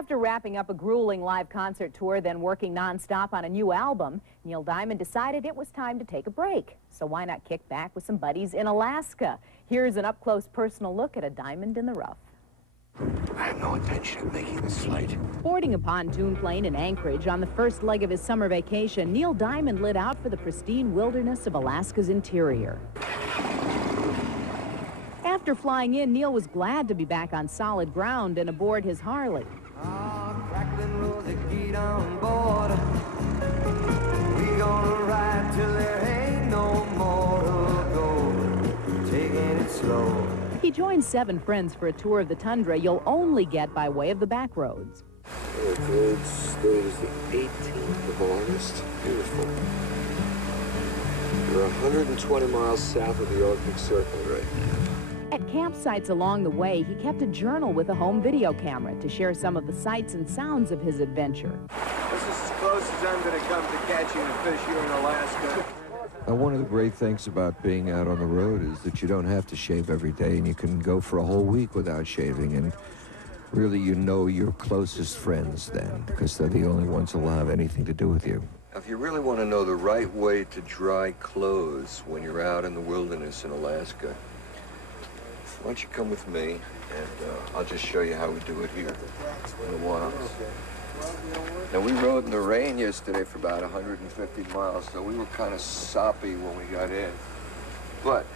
After wrapping up a grueling live concert tour, then working non-stop on a new album, Neil Diamond decided it was time to take a break. So why not kick back with some buddies in Alaska? Here's an up-close personal look at a diamond in the rough. I have no intention of making this flight. Boarding a pontoon plane in Anchorage on the first leg of his summer vacation, Neil Diamond lit out for the pristine wilderness of Alaska's interior. After flying in, Neil was glad to be back on solid ground and aboard his Harley. He joined 7 friends for a tour of the tundra you'll only get by way of the back roads. The roads goes the 18th of August. Beautiful. We're 120 miles south of the Arctic Circle right now. At campsites along the way, he kept a journal with a home video camera to share some of the sights and sounds of his adventure. This is as close as I'm going to come to catching a fish here in Alaska. One of the great things about being out on the road is that you don't have to shave every day, and you can go for a whole week without shaving, and really you know your closest friends then, because they're the only ones who will have anything to do with you. If you really want to know the right way to dry clothes when you're out in the wilderness in Alaska, why don't you come with me, and I'll just show you how we do it here in the wilds. Now, we rode in the rain yesterday for about 150 miles, so we were kind of soppy when we got in. But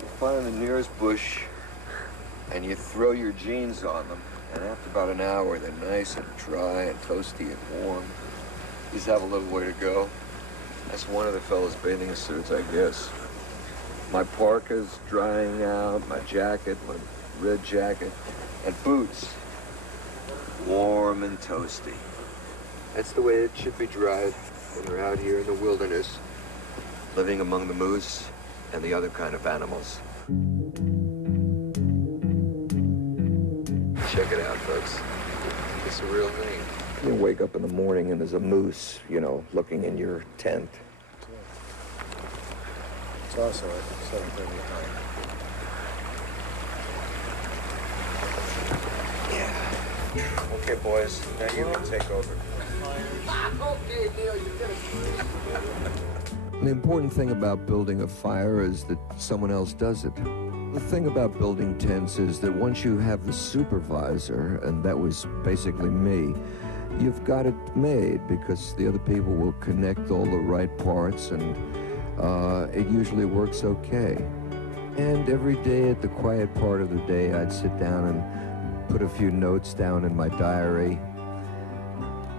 you find the nearest bush, and you throw your jeans on them, and after about an hour, they're nice and dry and toasty and warm. You just have a little way to go. That's one of the fellas' bathing suits, I guess. My parka's drying out, my jacket, my red jacket, and boots. Warm and toasty. That's the way it should be dried when we're out here in the wilderness, living among the moose and the other kind of animals. Check it out, folks. It's a real thing. You wake up in the morning and there's a moose, you know, looking in your tent. It's also at 7:30 at night. Okay, boys, now you can take over. Okay, Neil, you did it. The important thing about building a fire is that someone else does it. The thing about building tents is that once you have the supervisor, and that was basically me, you've got it made because the other people will connect all the right parts, and it usually works okay. And every day at the quiet part of the day, I'd sit down and put a few notes down in my diary,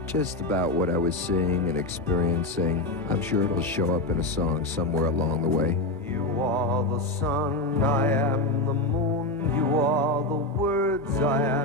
just about what I was seeing and experiencing. I'm sure it'll show up in a song somewhere along the way. You are the sun, I am the moon, you are the words, I am